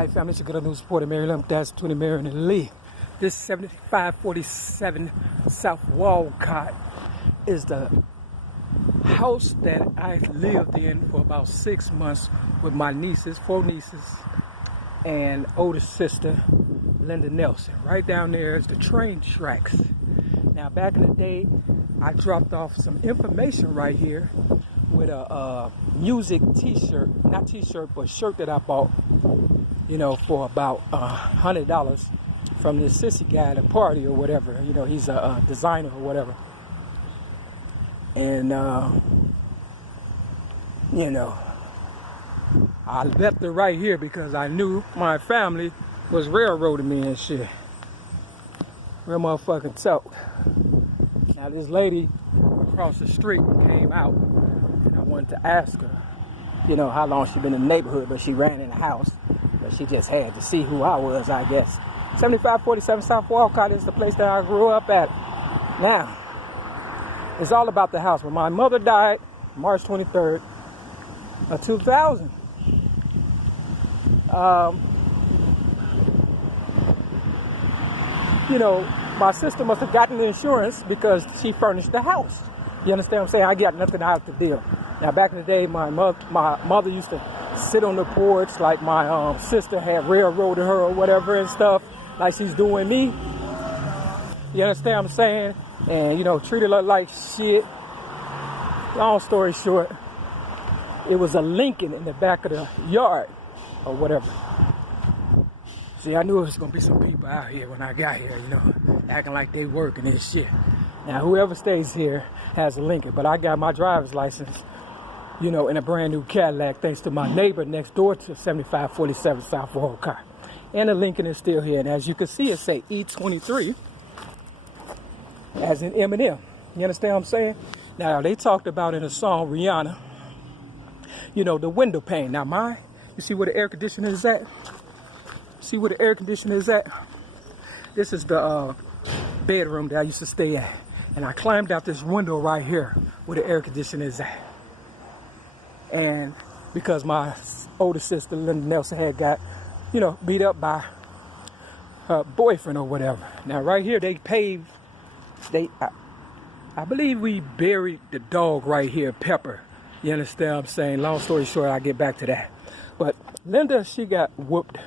Hi family, it's a good news supporter MARY-L33, Mary-L33. This 7547 South Wolcott is the house that I lived in for about 6 months with my nieces, 4 nieces, and older sister, Linda Nelson. Right down there is the train tracks. Now back in the day, I dropped off some information right here with a music t-shirt, not t-shirt, but shirt that I bought, you know, for about $100 from this sissy guy at a party or whatever. You know, he's a designer or whatever. And, you know, I left it right here because I knew my family was railroading me and shit. Real motherfucking talk. Now this lady across the street came out and I wanted to ask her, you know, how long she been in the neighborhood, but she ran in the house. But she just had to see who I was, I guess. 7547 South Wolcott is the place that I grew up at. Now, it's all about the house. When my mother died, March 23rd of 2000. You know, my sister must have gotten the insurance because she furnished the house. You understand what I'm saying? I got nothing out of the deal. Now, back in the day, my mother used to sit on the porch like my sister had railroaded her or whatever and stuff, like she's doing me. You understand what I'm saying? And, you know, treated her like shit. Long story short, it was a Lincoln in the back of the yard or whatever. See, I knew there was going to be some people out here when I got here, you know, acting like they working and shit. Now, whoever stays here has a Lincoln, but I got my driver's license, you know, in a brand new Cadillac, thanks to my neighbor next door to 7547 South Wolcott. And the Lincoln is still here. And as you can see, it say E23, as in Eminem. You understand what I'm saying? Now, they talked about in a song, Rihanna, you know, the window pane. Now, you see where the air conditioner is at? See where the air conditioner is at? This is the bedroom that I used to stay at. And I climbed out this window right here where the air conditioner is at. And because my older sister, Linda Nelson, had got, you know, beat up by her boyfriend or whatever. Now, right here, they paved, I believe we buried the dog right here, Pepper. You understand what I'm saying? Long story short, I'll get back to that. But Linda, she got whooped.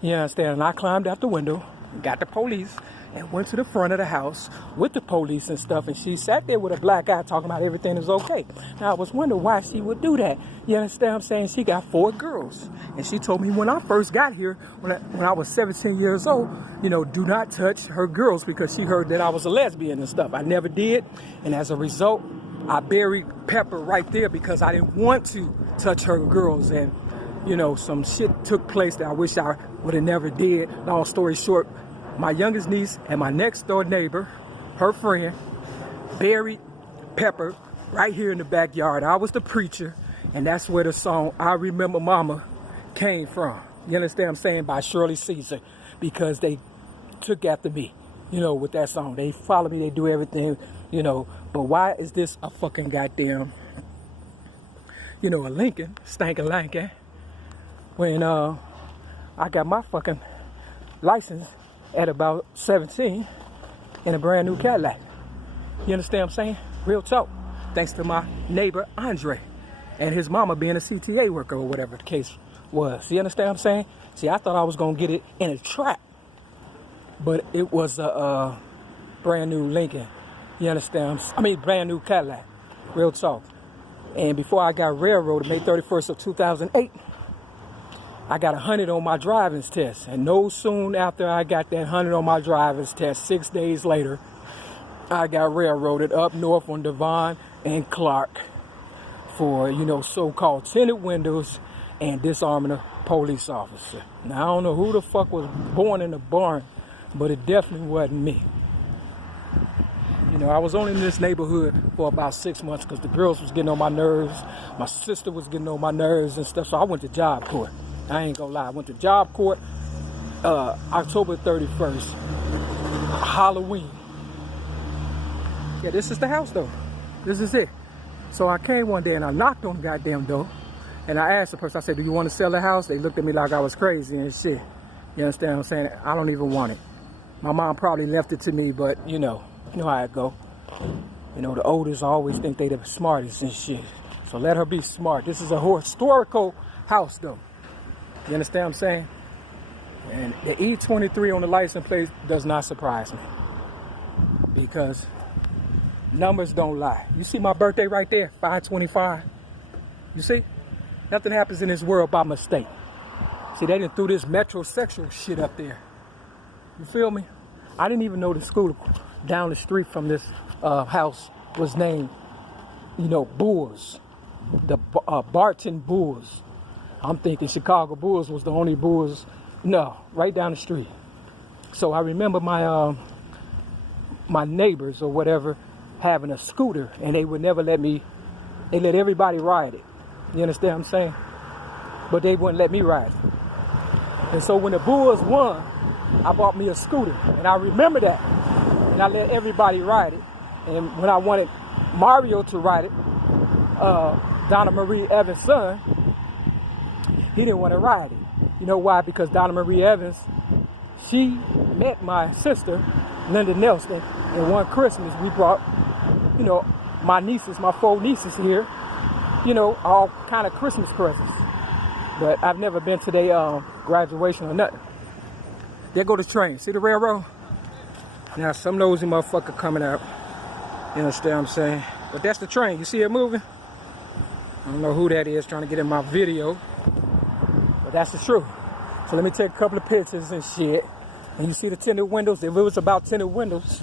You understand? And I climbed out the window, got the police, and went to the front of the house with the police and stuff, and she sat there with a black eye talking about everything is okay. Now, I was wondering why she would do that. You understand what I'm saying? She got 4 girls, and she told me when I first got here, when I was 17 years old, you know, do not touch her girls because she heard that I was a lesbian and stuff. I never did, and as a result, I buried Pepper right there because I didn't want to touch her girls, and, you know, some shit took place that I wish I would have never did. Long story short, my youngest niece and my next door neighbor, her friend, buried Pepper right here in the backyard. I was the preacher, and that's where the song I Remember Mama came from. You understand what I'm saying? By Shirley Caesar, because they took after me, you know, with that song. They follow me, they do everything, you know. But why is this a fucking goddamn, you know, a Lincoln, stankin' Lincoln, when I got my fucking license at about 17 in a brand new Cadillac? You understand what I'm saying? Real talk. Thanks to my neighbor, Andre, and his mama being a CTA worker or whatever the case was. You understand what I'm saying? See, I thought I was going to get it in a trap, but it was a brand new Lincoln. You understand? I mean, brand new Cadillac. Real talk. And before I got railroaded, May 31st of 2008, I got 100 on my driving test, and no soon after I got that 100 on my driving test, 6 days later, I got railroaded up north on Devon and Clark for, you know, so-called tinted windows and disarming a police officer. Now, I don't know who the fuck was born in the barn, but it definitely wasn't me. You know, I was only in this neighborhood for about 6 months because the girls was getting on my nerves, my sister was getting on my nerves and stuff, so I went to job court. I ain't gonna lie. I went to job court October 31st, Halloween. Yeah, this is the house though. This is it. So I came one day and I knocked on the goddamn door. And I asked the person, I said, do you want to sell the house? They looked at me like I was crazy and shit. You understand what I'm saying? I don't even want it. My mom probably left it to me, but you know how it go. You know, the oldest always think they the smartest and shit. So let her be smart. This is a historical house, though. You understand what I'm saying? And the E23 on the license plate does not surprise me. Because numbers don't lie. You see my birthday right there, 5/25. You see? Nothing happens in this world by mistake. See, they done threw this metrosexual shit up there. You feel me? I didn't even know the school down the street from this house was named, Bulls. The Barton Bulls. I'm thinking Chicago Bulls was the only Bulls. No, right down the street. So I remember my my neighbors or whatever having a scooter, and they would never let me. They let everybody ride it. You understand what I'm saying? But they wouldn't let me ride it. And so when the Bulls won, I bought me a scooter, and I remember that. And I let everybody ride it. And when I wanted Mario to ride it, Donna Marie Evans' son, he didn't want to ride it. You know why? Because Donna Marie Evans, she met my sister, Linda Nelson, and one Christmas we brought, my nieces, my 4 nieces here, all kind of Christmas presents. But I've never been to their graduation or nothing. There go the train. See the railroad? Now some nosy motherfucker coming out. You understand what I'm saying? But that's the train. You see it moving? I don't know who that is trying to get in my video. But that's the truth. So let me take a couple of pictures and shit. And you see the tinted windows? If it was about tinted windows,